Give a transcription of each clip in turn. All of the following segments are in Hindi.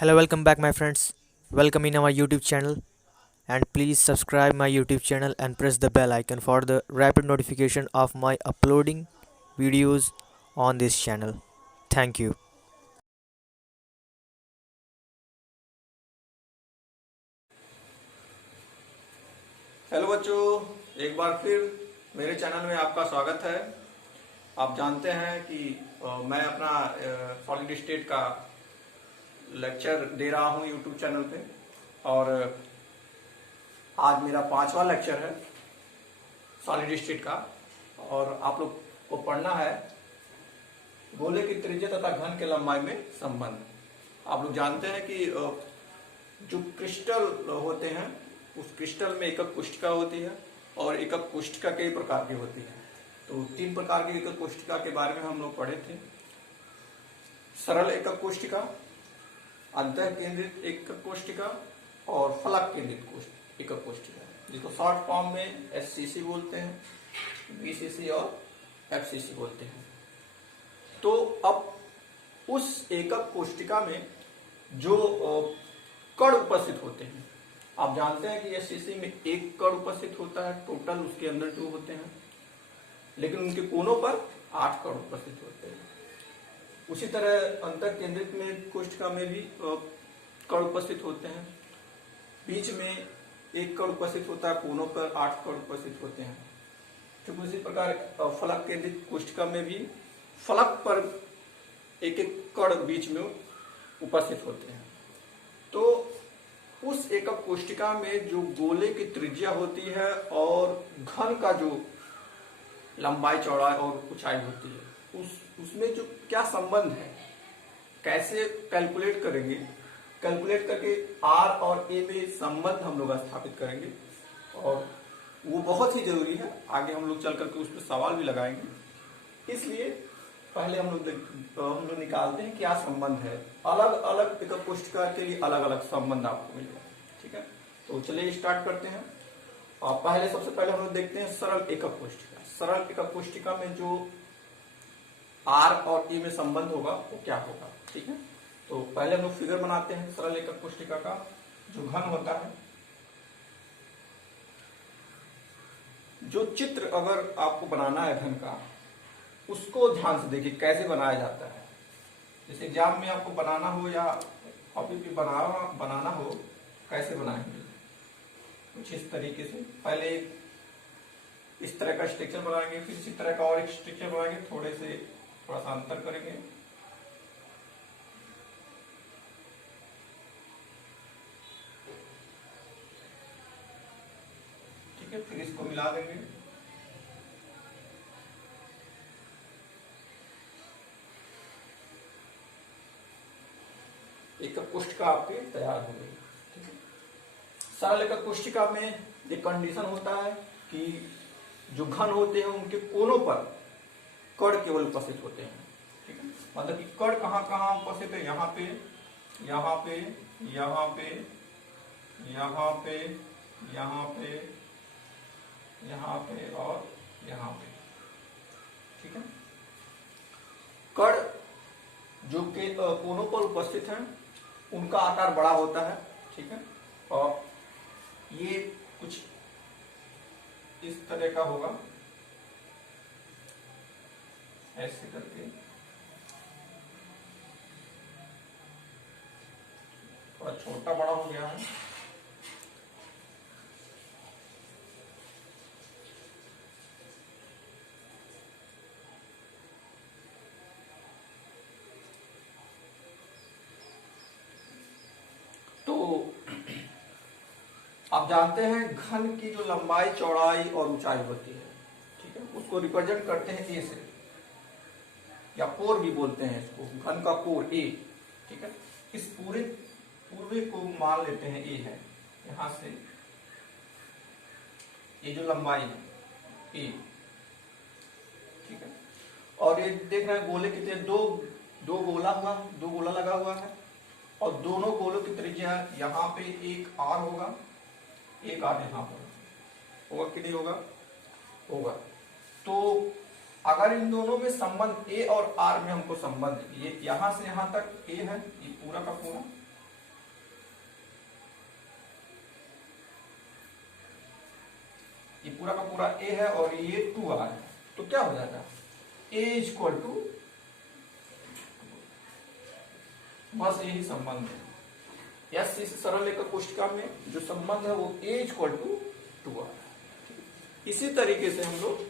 Hello, welcome back, my friends. Welcome in our YouTube channel, and please subscribe my YouTube channel and press the bell icon for the rapid notification of my uploading videos on this channel. Thank you. Hello बच्चों, एक बार फिर मेरे चैनल में आपका स्वागत है। आप जानते हैं कि मैं अपना सॉलिड स्टेट का लेक्चर दे रहा हूं यूट्यूब चैनल पे, और आज मेरा 5वां लेक्चर है सॉलिड स्टेट का। और आप लोग को पढ़ना है गोले की त्रिज्या तथा घन के लंबाई में संबंध। आप लोग जानते हैं कि जो क्रिस्टल होते हैं उस क्रिस्टल में एकक कोष्ठिका होती है, और एकक कोष्ठिका कई प्रकार की होती है। तो 3 प्रकार की एकक कोष्ठिका के बारे में हम लोग पढ़े थे। सरल एकक कोष्ठिका, अंतः केंद्रित एकक कोष्ठिका और फलक केंद्रित एकक कोष्ठिका, जिसको शॉर्ट फॉर्म में एससीसी बोलते हैं, बीसीसी और एफसीसी बोलते हैं। तो अब उस एकक कोष्ठिका में जो कण उपस्थित होते हैं, आप जानते हैं कि एससीसी में एक कण उपस्थित होता है, टोटल उसके अंदर 2 होते हैं, लेकिन उनके कोनों पर 8 कण उपस्थित होते हैं। उसी तरह अंतर केंद्रित में कोष्ठिका में भी कण उपस्थित होते हैं, बीच में एक कण उपस्थित होता है, कोनों पर 8 कण उपस्थित होते हैं। ठीक उसी प्रकार फलक केंद्रित कोष्ठिका में भी फलक पर एक एक कण बीच में उपस्थित होते हैं। तो उस एकक कोष्ठिका में जो गोले की त्रिज्या होती है और घन का जो लंबाई चौड़ाई और ऊंचाई होती है, उसमें जो क्या संबंध है, कैसे कैलकुलेट करेंगे, कैलकुलेट करके आर और ए में संबंध हम लोग स्थापित करेंगे। और वो बहुत ही जरूरी है, आगे हम लोग चल करके उस पर सवाल भी लगाएंगे। इसलिए पहले हम लोग निकालते हैं क्या संबंध है। अलग अलग एकक कोष्ठिका के लिए अलग अलग संबंध आपको मिलेगा। ठीक है, तो चलिए स्टार्ट करते हैं। और सबसे पहले हम लोग देखते हैं सरल एकक कोष्ठिका। सरल एकक कोष्ठिका में जो आर और ई में संबंध होगा वो क्या होगा। ठीक है, तो पहले हम लोग फिगर बनाते हैं सरल एकक कोष्ठिका का। जो घन होता है, जो चित्र अगर आपको बनाना है घन का, उसको ध्यान से देखिए कैसे बनाया जाता है। जैसे एग्जाम में आपको बनाना हो या कॉपी पे बनाना हो, कैसे बनाएंगे, कुछ इस तरीके से। पहले इस तरह का स्ट्रक्चर बनाएंगे, फिर इसी तरह का और एक स्ट्रक्चर बनाएंगे, थोड़ा सा अंतर करेंगे। ठीक है, फिर इसको मिला देंगे। एकक कोष्ठिका आपकी तैयार हो गई। ठीक है, सरल एकक कोष्ठिका में एक कंडीशन होता है कि जो घन होते हैं उनके कोनों पर कण केवल उपस्थित होते हैं। ठीक है, मतलब कि कण कहाँ कहाँ उपस्थित है, यहाँ पे, यहाँ पे, यहाँ पे, यहाँ पे, यहाँ पे, यहाँ पे और यहाँ पे। ठीक है, कण जो के कोनों पर उपस्थित हैं उनका आकार बड़ा होता है। ठीक है, और ये कुछ इस तरह का होगा, ऐसे करके। थोड़ा छोटा बड़ा हो गया है। तो आप जानते हैं घन की जो लंबाई चौड़ाई और ऊंचाई होती है, ठीक है, उसको रिप्रेजेंट करते हैं ए से, या कोर भी बोलते हैं इसको, घन का कोर ए। ठीक है, इस पूरे को मान लेते हैं ए है, यहां से ये जो लंबाई है ए। ठीक है, और ये देख रहे हैं गोले कितने, दो गोला लगा हुआ है, और दोनों गोलों की त्रिज्या यहाँ पे एक आर होगा, एक आर यहाँ पर होगा कि नहीं होगा। तो अगर इन दोनों में संबंध ए और आर में हमको संबंध, ये यहां से यहां तक ए है, ये पूरा का पूरा, ये पूरा का पूरा ए है और ये 2r है, तो क्या हो जाएगा a इक्वल टू, बस यही संबंध है। यस इस सरल रेखा कोष्ठिका में जो संबंध है वो a इक्वल टू 2r है। इसी तरीके से हम लोग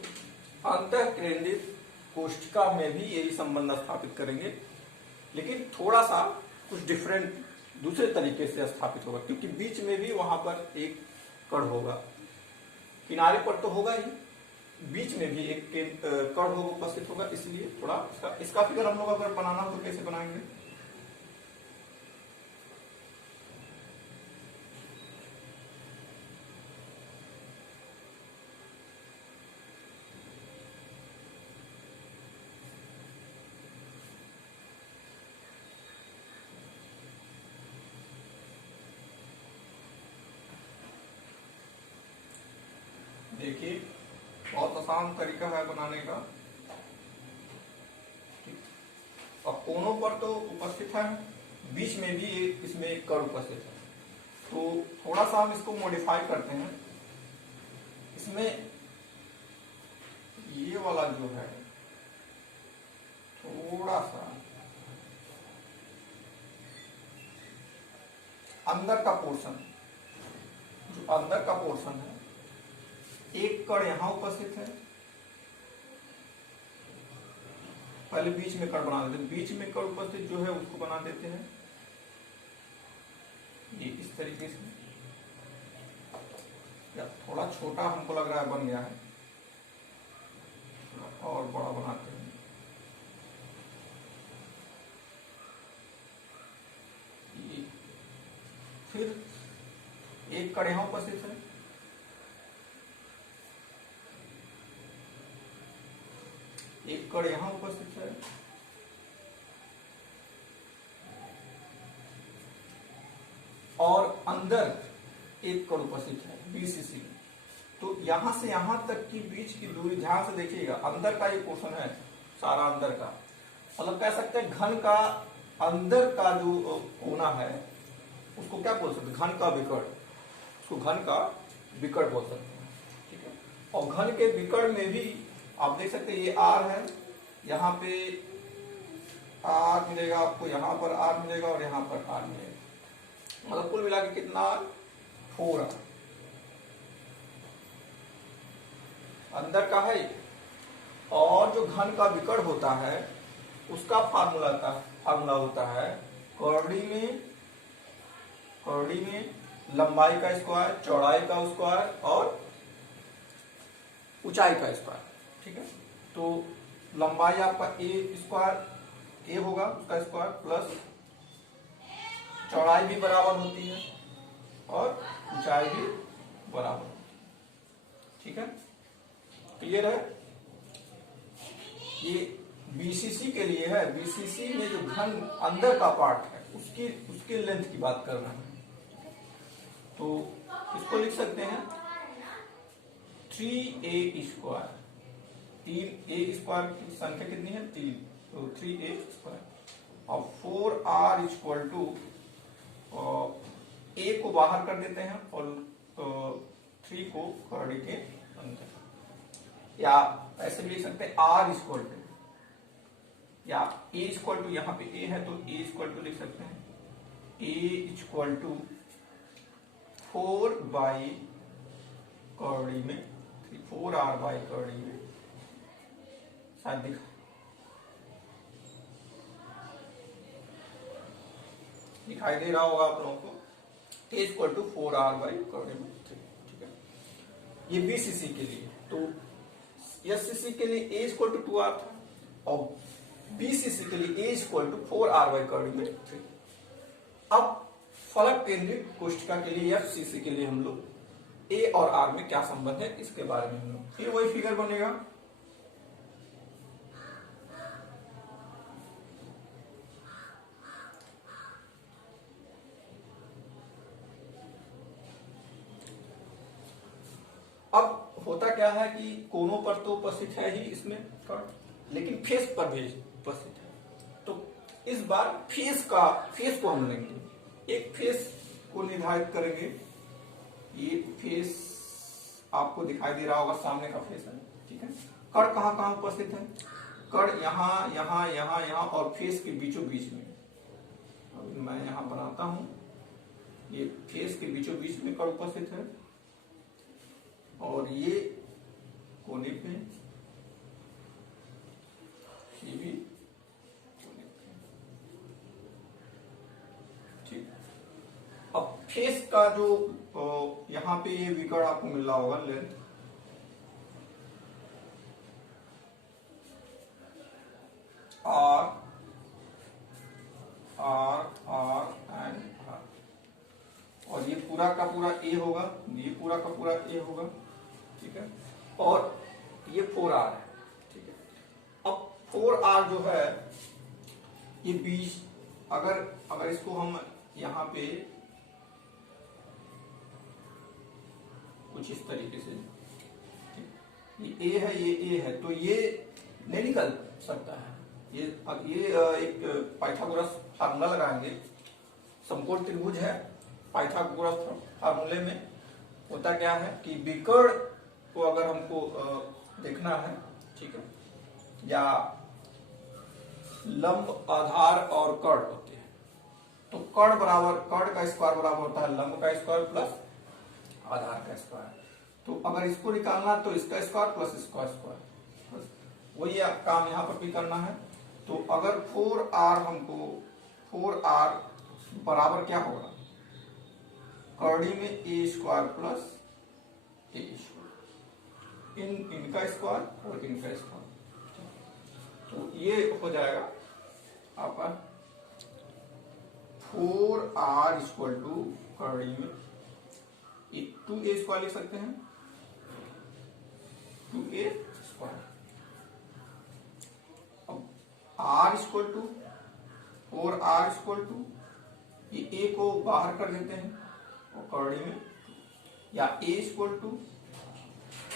अंतः केंद्रित कोष्ठिका में भी यही संबंध स्थापित करेंगे, लेकिन थोड़ा सा कुछ डिफरेंट दूसरे तरीके से स्थापित होगा, क्योंकि बीच में भी वहां पर एक कण होगा, किनारे पर तो होगा ही, बीच में भी एक कण होगा उपस्थित होगा, इसलिए थोड़ा इसका फिगर हम लोग अगर बनाना हो तो कैसे बनाएंगे। देखिए बहुत आसान तरीका है बनाने का। अब कोनों पर तो उपस्थित है, बीच में भी इसमें एक कण उपस्थित है, तो थोड़ा सा हम इसको मॉडिफाई करते हैं। इसमें ये वाला जो है थोड़ा सा अंदर का पोर्शन, जो अंदर का पोर्शन है, एक कण यहां उपस्थित है, पहले बीच में कण बना देते हैं, बीच में कण उपस्थित जो है उसको बना देते हैं ये इस तरीके से, या थोड़ा छोटा हमको लग रहा है बन गया है, और बड़ा बनाते हैं। ये फिर एक कण यहां उपस्थित है, एक कण यहां उपस्थित है, और अंदर एक कण उपस्थित है बीसीसी। तो यहां से यहां तक की बीच की दूरी ध्यान से देखिएगा, अंदर का ये पोर्शन है सारा अंदर का, मतलब कह सकते हैं घन का अंदर का जो कोना है उसको क्या बोल सकते हैं, घन का विकर्ण, उसको घन का विकर्ण बोल सकते हैं, ठीक है। और घन के विकर्ण में भी आप देख सकते हैं ये R है, यहाँ पे R मिलेगा आपको, यहाँ पर R मिलेगा और यहाँ पर R मिलेगा, मतलब कुल मिला के कितना 4R अंदर का है। और जो घन का विकर्ण होता है उसका फार्मूला होता है कौड़ी में लंबाई का स्क्वायर, चौड़ाई का स्क्वायर और ऊंचाई का स्क्वायर, ठीक है। तो लंबाई आपका ए होगा उसका स्क्वायर, प्लस चौड़ाई भी बराबर होती है और ऊंचाई भी बराबर होती है, ठीक है। क्लियर है। ये बीसीसी के लिए है, बीसीसी में जो घन अंदर का पार्ट है उसकी लेंथ की बात करना है, तो इसको लिख सकते हैं 3a स्क्वायर, 3a स्क्वायर की संख्या कितनी है 3, तो 3a स्क्वायर और 4r इक्वल टू a को बाहर कर देते हैं और 3 को कौड़ी के अंदर, या ऐसे भी लिख सकते हैं r इक्वल टू, या a इक्वल टू, यहाँ पे a है तो a इक्वल टू लिख सकते हैं a इक्वल टू 4 बाई कौड़ी में 4r बाई कौड़ी में, शायद दिखाई दे रहा होगा आप लोगों को, a equal to 4r by कौड़ी में 3, ठीक है। ये बीसीसी के लिए, तो एससीसी के लिए a इक्वल टू 2r था और बीसीसी के लिए a equal to 4r by कौड़ी में 3। अब फलक केंद्रित कोष्ठिका के लिए एफसीसी के लिए हम लोग a और r में क्या संबंध है इसके बारे में हम लोग, फिर वही फिगर बनेगा। अब होता क्या है कि कोनों पर तो उपस्थित है ही इसमें कण, लेकिन फेस पर भी उपस्थित है, तो इस बार फेस को हम लेंगे, एक फेस को निर्धारित करेंगे, ये फेस आपको दिखाई दे रहा होगा, सामने का फेस है, ठीक है। कण कहाँ कहाँ उपस्थित है? कण यहाँ यहाँ यहाँ यहाँ और फेस के बीचों बीच में। अब मैं यहाँ बनाता हूं, ये फेस के बीचों बीच में कण उपस्थित है और ये कोने पे, ये भी कोने पे, ठीक। अब फेस का जो यहाँ पे ये विकर्ण आपको मिल रहा होगा, length, R R R and R, और ये पूरा का पूरा ए होगा, ये पूरा का पूरा ए होगा, ठीक है। और ये 4R है, ठीक है। अब 4R जो है ये 20, अगर इसको हम यहाँ पे कुछ इस तरीके से, ये ए है, ये ए है, तो ये नहीं निकल सकता है। ये एक पाइथागोरस फार्मूला लगाएंगे, समकोण त्रिभुज है, पाइथागोरस फार्मूले में होता क्या है कि विकर्ण को अगर हमको देखना है, ठीक है, या लंब, आधार और कर्ण होते हैं, तो कर्ण का स्क्वायर बराबर होता है लंब का स्क्वायर प्लस आधार का स्क्वायर। तो अगर इसको निकालना तो इसका स्क्वायर प्लस इसका स्क्वायर, वही काम यहाँ पर भी करना है। तो अगर 4R हमको 4R बराबर क्या होगा, कर्णी में ए स्क्वायर प्लस ए स्क्वायर, इनका स्क्वायर और इनका स्क्वायर, तो ये हो जाएगा आपका 4R इक्वल टू कर्णी में 2a स्क्वायर लिख सकते हैं, 2a स्क्वायर। अब R equal to 4R equal to, ये a को बाहर कर देते हैं और कर्णी में, या a equal to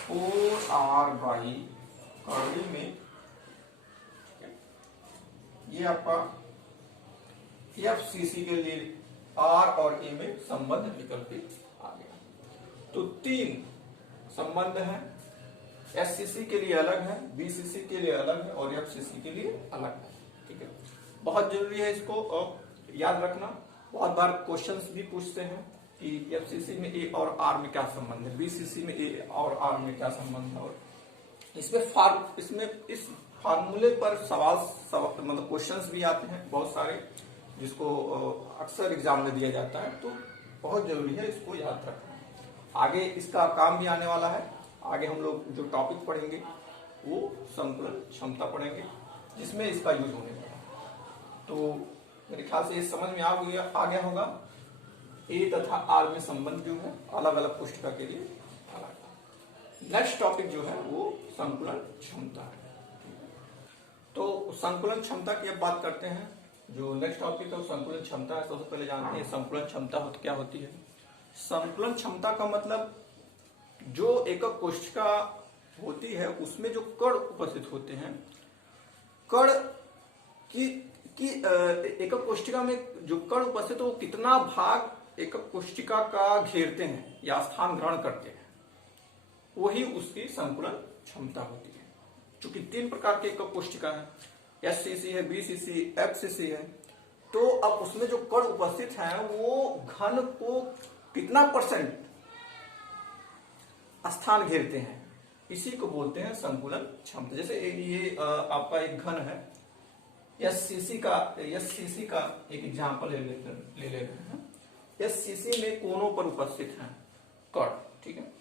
4R by कर्णी में, ये आपका FCC के लिए R और A में संबंध निकल के आ गया। तो 3 संबंध है, SCC के लिए अलग है, BCC के लिए अलग है और FCC के लिए अलग है, ठीक है। बहुत जरूरी है इसको याद रखना। बहुत बार क्वेश्चंस भी पूछते हैं कि FCC में A और R में क्या संबंध है, BCC में A और R में क्या संबंध है, और इसमें इस फार्मूले पर सवाल मतलब क्वेश्चंस भी आते हैं बहुत सारे, जिसको अक्सर एग्जाम में दिया जाता है। तो बहुत जरूरी है इसको याद रखना। आगे इसका काम भी आने वाला है। आगे हम लोग जो टॉपिक पढ़ेंगे वो संकुलन क्षमता पढ़ेंगे, जिसमें इसका यूज होने वाला है। तो मेरे ख्याल से ये समझ में आ गया होगा। ए तथा आर में संबंध जो है अलग अलग पुस्तिका के लिए अलग। नेक्स्ट टॉपिक जो है वो संकुलन क्षमता है। तो संकुलन क्षमता की अब बात करते हैं। जो नेक्स्ट टॉपिक है वो संकुलन क्षमता है। सबसे पहले जानते हैं संकुलन क्षमता क्या होती है। संकुलन क्षमता का मतलब जो एकक कोशिका होती है उसमें जो कण उपस्थित होते हैं, कण की एकक कोशिका में जो कण उपस्थित हो, कितना भाग एकक कोशिका का घेरते हैं या स्थान ग्रहण करते हैं, वही उसकी संकुलन क्षमता होती है। चूंकि 3 प्रकार के एकक कोशिका है, SCC है, BCC, FCC है, तो अब उसमें जो कण उपस्थित हैं वो घन को कितना % स्थान घेरते हैं, इसी को बोलते हैं संकुलन क्षमता। जैसे ये आपका एक घन है, SCC का एक एग्जांपल ले ले रहे हैं। SCC में कोनों पर उपस्थित हैं कण, ठीक है,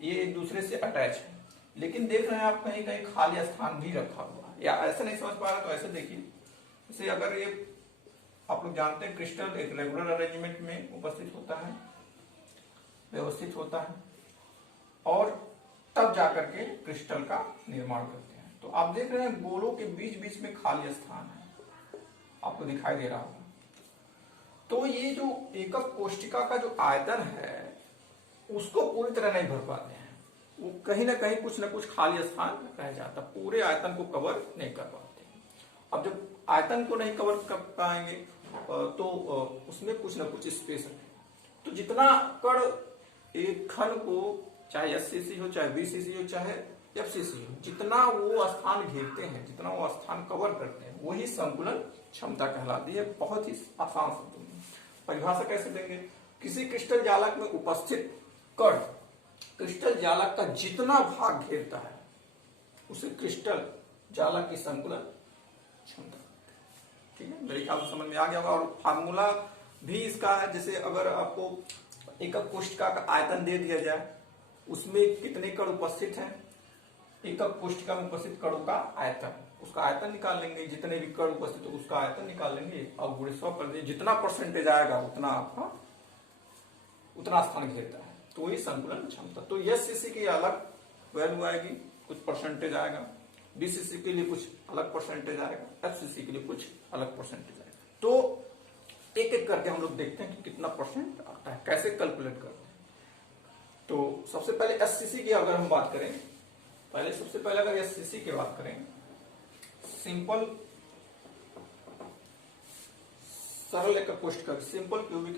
ये एक दूसरे से अटैच है, लेकिन देख रहे हैं आप कहीं कहीं खाली स्थान भी रखा हुआ है, या ऐसे नहीं समझ पा रहे तो ऐसे देखिए। जैसे अगर ये आप लोग जानते हैं क्रिस्टल एक रेगुलर अरेंजमेंट में उपस्थित होता है, व्यवस्थित होता है, और तब जाकर के क्रिस्टल का निर्माण करते हैं। तो आप देख रहे हैं गोलों के बीच बीच में खाली स्थान है, आपको दिखाई दे रहा होगा। तो ये जो एकक कोशिका का जो आयतन है उसको पूरी तरह नहीं भर पाते हैं, वो कहीं ना कहीं कुछ ना कुछ खाली स्थान रह जाता, पूरे आयतन को कवर नहीं कर पाते। अब जब आयतन को नहीं कवर कर पाएंगे तो उसमें कुछ ना कुछ स्पेस है। तो जितना कण एक घन को चाहे एससीसी हो, चाहे बीसीसी हो, चाहे एफसीसी हो, जितना वो स्थान घेरते हैं, जितना वो स्थान कवर करते हैं, वही संकुलन क्षमता कहलाती है। बहुत ही आसान शब्दों में परिभाषा कैसे देंगे? किसी क्रिस्टल जालक में उपस्थित कण क्रिस्टल जालक का जितना भाग घेरता है उसे क्रिस्टल जालक की संकुलन क्षमता। ठीक है, मेरे ख्याल से समझ में आ गया होगा। और फार्मूला भी इसका है, जैसे अगर आपको एकक कोष्ठिका का आयतन दे दिया जाए, उसमें कितने कण उपस्थित हैं, एकक कोष्ठिका में उपस्थित कणों का आयतन, उसका आयतन निकाल लेंगे, जितने भी कण उपस्थित हो उसका आयतन निकाल लेंगे और गुणे 100 कर देंगे, जितना परसेंटेज आएगा उतना आपका उतना स्थान घेरता है, तो वही संकुलन क्षमता। तो एससीसी की अलग वैल्यू आएगी, कुछ परसेंटेज आएगा, बीसीसी के लिए कुछ अलग परसेंटेज आएगा, एफसीसी के लिए कुछ अलग परसेंटेज आएगा। तो एक एक करके हम लोग देखते हैं कि कितना परसेंट आता है, कैसे कैलकुलेट करते हैं। तो सबसे पहले एससीसी की अगर हम बात करें, सबसे पहले अगर एससीसी की बात करें, सिंपल सरल एकक कोष्ठक, सिंपल क्यूबिक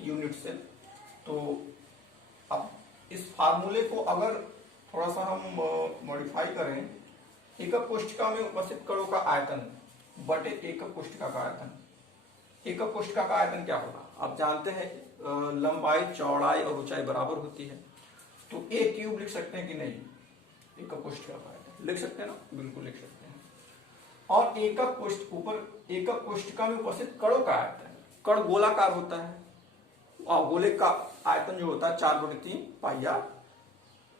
यूनिट से, तो अब इस फार्मूले को अगर थोड़ा सा हम मॉडिफाई करें, एकक कोष्ठिका में उपस्थित कणों का आयतन बटे एकक कोष्ठिका का आयतन। एकक कोष्ठिका का आयतन क्या होगा? आप जानते हैं लंबाई, चौड़ाई और ऊंचाई बराबर होती है, तो ए क्यूब लिख सकते हैं कि नहीं? एकक कोष्ठिका का आयतन लिख सकते हैं ना, बिल्कुल लिख सकते हैं। और एकक कोष्ठिका में उपस्थित कणों का आयतन, कण गोलाकार होता है और गोले का आयतन जो होता है 4/3 पाई आर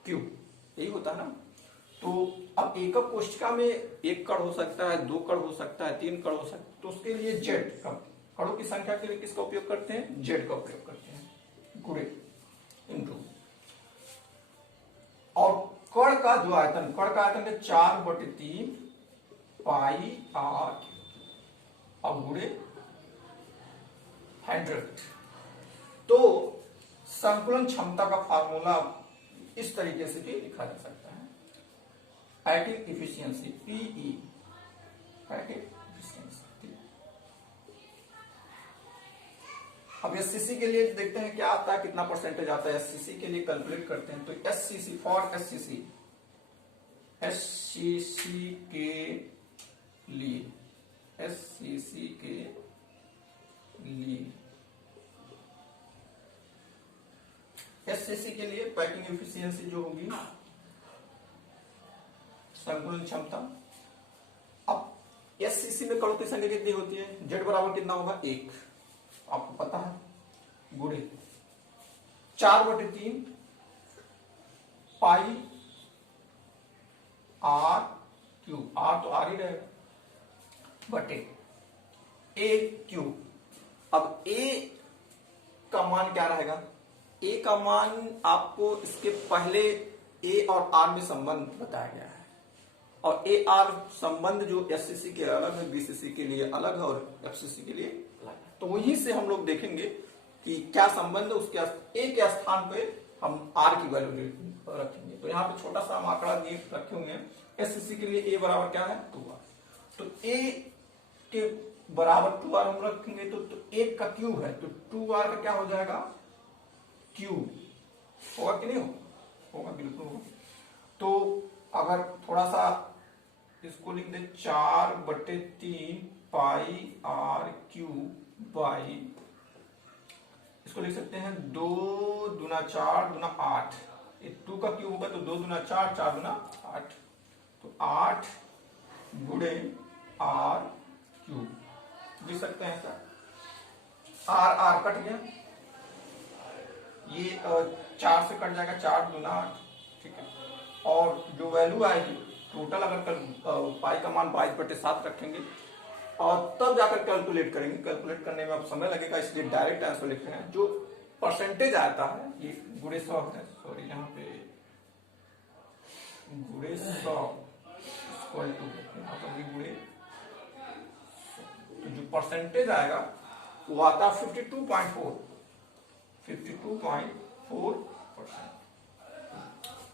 क्यूब, यही होता है ना। तो अब एकक कोष्ठिका में एक कण हो सकता है, 2 कण हो सकता है, 3 कण हो सकता है, तो उसके लिए जेड, कणों की संख्या के लिए किसका उपयोग करते हैं? जेड का उपयोग करते हैं, गुणे इंटू। और कण का जो आयतन, कण का आयतन है 4/3 पाई आर और गुणे 100। तो संकुलन क्षमता का फार्मूला इस तरीके से भी लिखा जा सकता है, packing efficiency, PE, packing efficiency. अब एससीसी के लिए देखते हैं क्या आता है, कितना परसेंटेज आता है। एससीसी के लिए कैलकुलेट करते हैं, तो एससीसी फॉर एससीसी, एससीसी के लिए, एससीसी के लिए, एससीसी के लिए पैकिंग एफिशिएंसी जो होगी संकुलन क्षमता। अब एससीसी में कणों की संख्या कितनी होती है? जेड बराबर कितना होगा? 1, आपको पता है, गुणे 4/3 पाई आर क्यूब, आर तो आर ही रहेगा, बटे ए क्यूब। अब ए का मान क्या रहेगा? ए का मान आपको इसके पहले ए और आर में संबंध बताया गया है, और ए आर संबंध जो एससीसी के अलग है, बीसीसी के लिए अलग है और एफसीसी के लिए अलग है। तो वहीं से हम लोग देखेंगे कि क्या संबंध है, उसके ए के स्थान पे हम आर की वैल्यू रखेंगे। तो यहाँ पे छोटा सा हम आंकड़ा दिए रखे हुए हैं। एससीसी के लिए ए बराबर क्या है? 2r। तो ए के बराबर 2r हम रखेंगे, तो 1 का क्यूब है, तो 2r का क्या हो जाएगा? क्यूब। होगा कि नहीं होगा? बिल्कुल होगा। तो अगर थोड़ा सा इसको लिख दे, 4/3 पाई आर क्यूब बाई, इसको लिख सकते हैं 2 दूना 4 दूना 8, 2 का क्यूब होगा तो 2 दूना 4, 4 दूना 8, तो 8 गुणे आर क्यूब लिख सकते हैं सर। आर आर कट गया, ये 4 से कट जाएगा, 4 दूना 8, ठीक है। और जो वैल्यू आएगी टोटल, अगर कल पाई का मान 22/7 रखेंगे और तब जाकर कैलकुलेट करेंगे। कैलकुलेट करने में अब समय लगेगा, इसलिए डायरेक्ट आंसर लिख रहे हैं। जो परसेंटेज आता है ये गुणे 100 है, सॉरी यहाँ पे गुणे 100 इक्वल टू, यहाँ पर भी गुणे, तो जो परसेंटेज आएगा वो आता है 52.4, 52.4%।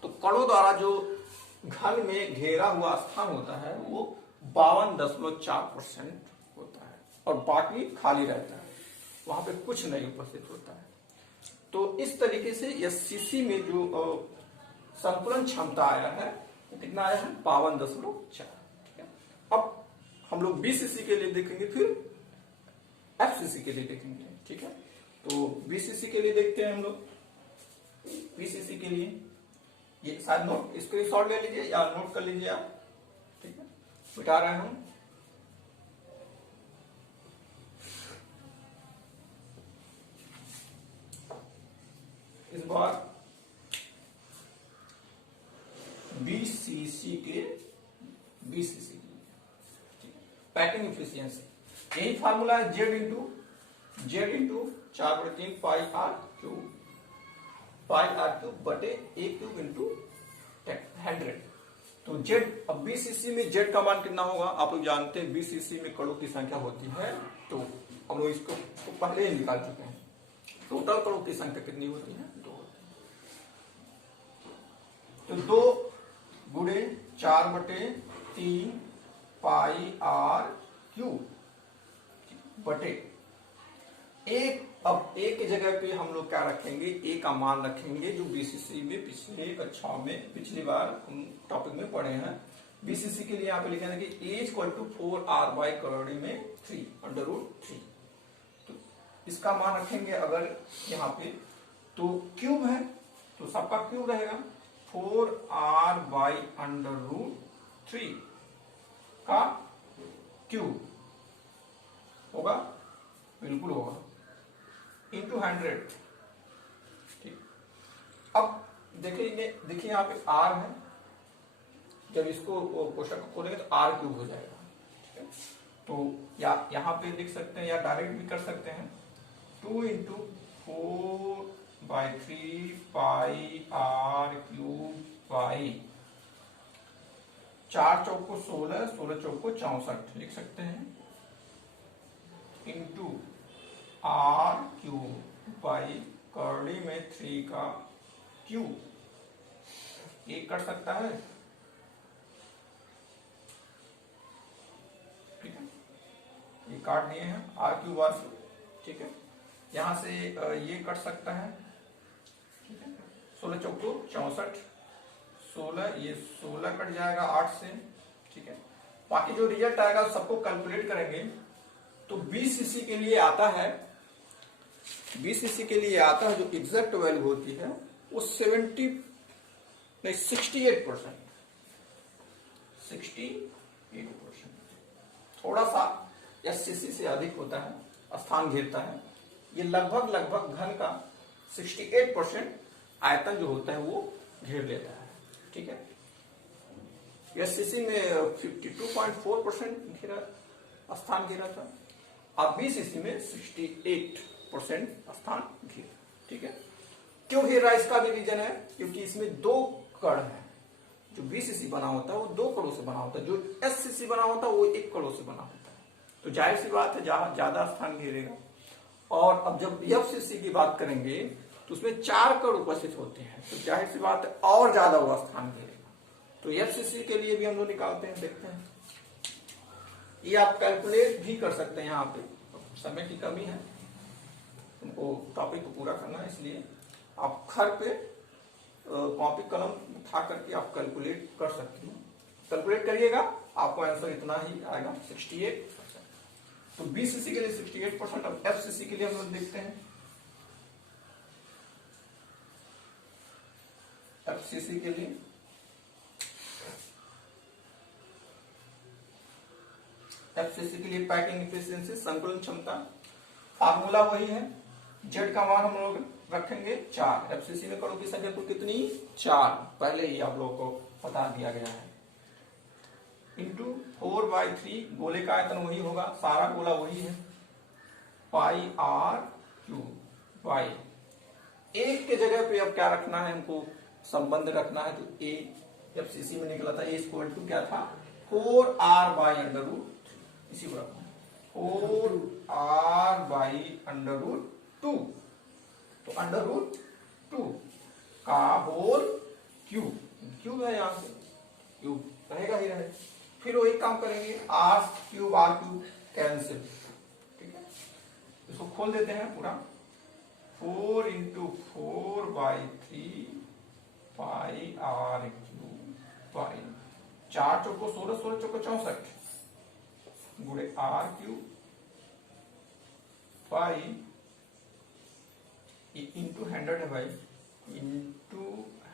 तो कणों द्वारा जो घन में घेरा हुआ स्थान होता है वो 52.4% होता है और बाकी खाली रहता है, वहां पे कुछ नहीं उपस्थित होता है। तो इस तरीके से एससीसी में जो संकुलन क्षमता आया है वो कितना आया है 52.4। ठीक है, अब हम लोग बीसीसी के लिए देखेंगे, फिर एफसीसी के लिए देखेंगे। ठीक है, तो बीसीसी के लिए देखते हैं हम लोग। बीसीसी के लिए ये शायद नोट स्क्रीनशॉट ले लीजिए या नोट कर लीजिए आप। ठीक है, मिटा रहे हैं हम। इस बार बीसीसी के पैकिंग इफिशियंसी यही फार्मूला है, Z into 4/3 pi R cube बटे ए क्यूब इंटू 100। तो जेड, अब बीसीसी में जेड का मान कितना होगा आप लोग जानते हैं, बीसीसी में कणों की संख्या होती है, तो हम लोग इसको तो पहले ही निकाल चुके हैं। टोटल कणों की संख्या कितनी होती है, 2 होती है। तो 2 गुणे 4/3 पाई आर क्यूब बटे एक। अब ए की जगह पे हम लोग क्या रखेंगे, ए का मान रखेंगे जो बीसीसी में पिछले कक्षाओं में पिछली बार हम टॉपिक में पढ़े हैं। बीसीसी के लिए यहाँ पे लिखा है कि ए इक्वल टू 4r/3 में 3√3। तो इसका मान रखेंगे अगर यहाँ पे, तो क्यूब है तो सबका क्यूब रहेगा 4r/√3 का क्यूब होगा, बिल्कुल होगा, इंटू 100। ठीक, अब देखिए यहाँ पे r है, जब इसको कोष्टक को खोलेंगे तो r क्यूब हो जाएगा। ठीक है, तो यहाँ पे लिख सकते हैं या डायरेक्ट भी कर सकते हैं, 2 × 4/3 पाई आर क्यूब बाई 4 चौको 16, 16 चौको 64 लिख सकते हैं, इंटू आर क्यूब बाई कर्ली में 3 का क्यूब। ये कर सकता है, ठीक है, ये काट दिए हैं आर क्यूब आर क्यूब। ठीक है, यहां से ये कट सकता है। ठीक है, 16 चौको 64, 16 ये 16 कट जाएगा 8 से। ठीक है, बाकी जो रिजल्ट आएगा सबको कैलकुलेट करेंगे। तो बीसीसी के लिए आता है, बीसीसी के लिए आता है जो एग्जैक्ट वैल्यू होती है वो 68%। थोड़ा सा एससीसी से अधिक होता है, स्थान घेरता है। ये लगभग घन का 68% आयतन जो होता है वो घेर लेता है। ठीक है, एससीसी में 52.4% घेरा स्थान घेरा था, अब बीसीसी में 68% स्थान घेर। ठीक है, क्यों घेर रहा है इसका भी रीजन है, क्योंकि इसमें 2 कण है। जो बीसीसी बना होता है वो 2 कणों से बना होता है, जो एससीसी बना होता है वो 1 कणों से बना होता है। तो जाहिर सी बात है जहां ज्यादा स्थान घेरेगा। और अब जब एफसीसी की बात करेंगे तो उसमें 4 कण उपस्थित होते हैं, तो जाहिर सी बात है और ज्यादा वो स्थान घेरेगा। तो एफसीसी के लिए भी हम लोग निकालते हैं, देखते हैं। ये आप कैलकुलेट भी कर सकते हैं, यहाँ पे समय की कमी है, उनको टॉपिक को पूरा करना है, इसलिए आप घर पे कॉपी कलम उठा करके आप कैलकुलेट कर सकते हैं। कैलकुलेट करिएगा, आपको आंसर इतना ही आएगा, 68%। तो बीसीसी के लिए 68%। अब एफसीसी के लिए हम लोग देखते हैं। एफसीसी के लिए पैकिंग इफिशियंसी संकुलन क्षमता, फार्मूला वही है, जेड का मान हम लोग रखेंगे 4। एफसीसी में कणों की संख्या तो कितनी, 4, पहले ही आप लोगों को बता दिया गया है, इंटू 4/3 गोले का आयतन वही होगा, सारा गोला वही है, पाई आर क्यूब बाई एक के जगह पे अब क्या रखना है, हमको संबंध रखना है। तो ए एफसीसी में निकला था, ए इक्वल टू क्या था, 4r/√, इसी को रखना है 4r/√2। तो √2 का होल क्यूब है, यहां से क्यूब रहेगा ही रहे। फिर वो एक काम करेंगे, r क्यूब कैंसिल। ठीक है, इसको खोल देते हैं पूरा, 4 into 4/3 pi R cube pi 4 चौको 16, 16 चौको 64 गुणे आर क्यूब पाई इंटू 100 है भाई, इंटू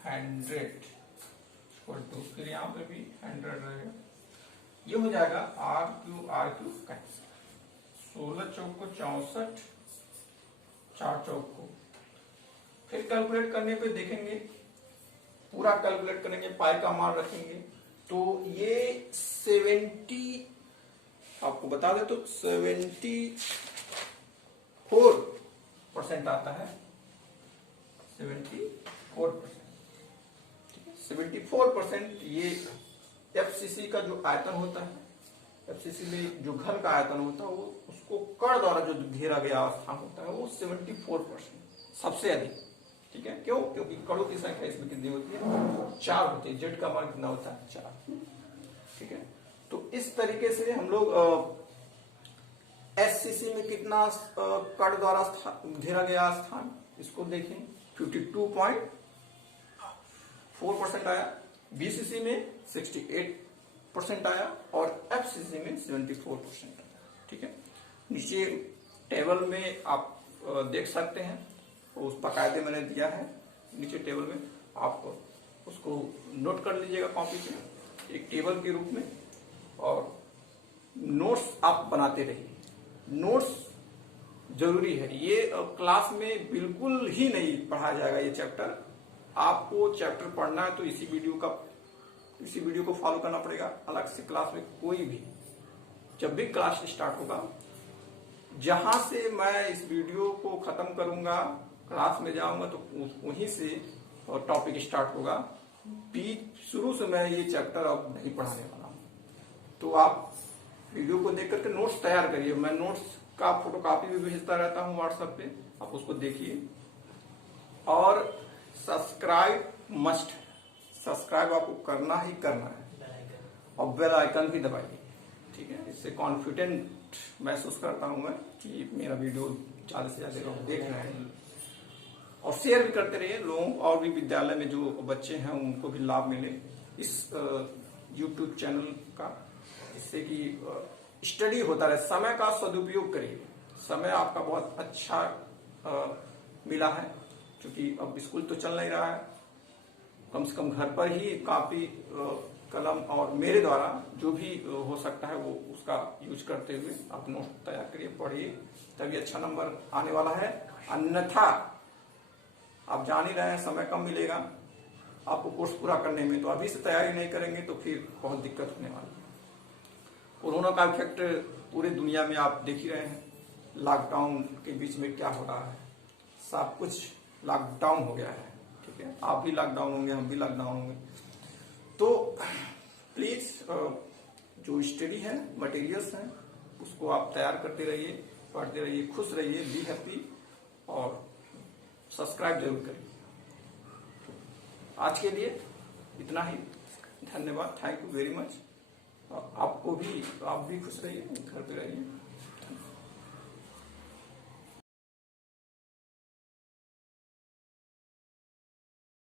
100 इक्वल टू, फिर यहाँ पे भी 100 रहेगा, ये हो जाएगा आर क्यूब कैंसिल, 16 चौको 64, 4 चौको, फिर कैलकुलेट करने पे देखेंगे, पूरा कैलकुलेट करेंगे, पाई का मान रखेंगे तो ये 70, आपको बता दे तो 74% आता है, 74%, 74% ये एफसीसी का जो आयतन होता है, एफसीसी में जो घन का आयतन होता है, वो उसको कण द्वारा जो घेरा गया स्थान होता है वो 74% सबसे अधिक, ठीक है। क्यों? क्योंकि कणों की संख्या इसमें कितनी होती है, 4 होती है, जेड का मान कितना होता है, 4, ठीक है। तो इस तरीके से हम लोग एससीसी में कितना कण द्वारा घेरा गया स्थान, इसको देखें, 52.4% आया, बीसीसी में 68% आया और एफसीसी में 74% आया, ठीक है। नीचे टेबल में आप देख सकते हैं, उस बाकायदे मैंने दिया है नीचे टेबल में, आप उसको नोट कर लीजिएगा कॉपी पे एक टेबल के रूप में, और नोट्स आप बनाते रहिए। नोट्स जरूरी है, ये क्लास में बिल्कुल ही नहीं पढ़ाया जाएगा ये चैप्टर। आपको चैप्टर पढ़ना है तो इसी वीडियो को फॉलो करना पड़ेगा। अलग से क्लास में कोई भी, जब भी क्लास स्टार्ट होगा, जहां से मैं इस वीडियो को खत्म करूंगा, क्लास में जाऊंगा तो वहीं से टॉपिक स्टार्ट होगा। शुरू से मैं ये चैप्टर अब नहीं पढ़ाने वाला हूं, तो आप वीडियो को देख करके नोट्स तैयार करिए। मैं नोट्स का फोटोकॉपी भी भेजता रहता हूं व्हाट्सएप पे, आप उसको देखिए। और सब्सक्राइब मस्ट, सब्सक्राइब आपको करना ही करना है, और बेल आइकन भी दबाइए, ठीक है। इससे कॉन्फिडेंट महसूस करता हूं मैं कि मेरा वीडियो ज्यादा से ज्यादा लोग देख रहे हैं, और शेयर भी करते रहिए लोगों, और भी विद्यालय में जो बच्चे हैं उनको भी लाभ मिले इस यूट्यूब चैनल का, जिससे कि स्टडी होता रहे। समय का सदुपयोग करिए, समय आपका बहुत अच्छा मिला है, क्योंकि अब स्कूल तो चल नहीं रहा है, कम से कम घर पर ही कॉपी कलम और मेरे द्वारा जो भी हो सकता है वो उसका यूज करते हुए आप नोट तैयार करिए, पढ़िए, तभी अच्छा नंबर आने वाला है। अन्यथा आप जान ही रहे हैं समय कम मिलेगा आपको कोर्स पूरा करने में, तो अभी से तैयारी नहीं करेंगे तो फिर बहुत दिक्कत होने वाली है। कोरोना का इफेक्ट पूरे दुनिया में आप देख ही रहे हैं, लॉकडाउन के बीच में क्या हो रहा है, सब कुछ लॉकडाउन हो गया है, ठीक है। आप भी लॉकडाउन होंगे, हम भी लॉकडाउन होंगे, तो प्लीज जो स्टडी है, मटेरियल्स हैं, उसको आप तैयार करते रहिए, पढ़ते रहिए, खुश रहिए, बी हैप्पी, और सब्सक्राइब जरूर करिए। आज के लिए इतना ही, धन्यवाद, थैंक यू वेरी मच। आपको भी, आप भी खुश रहिए, घर पे रहिए।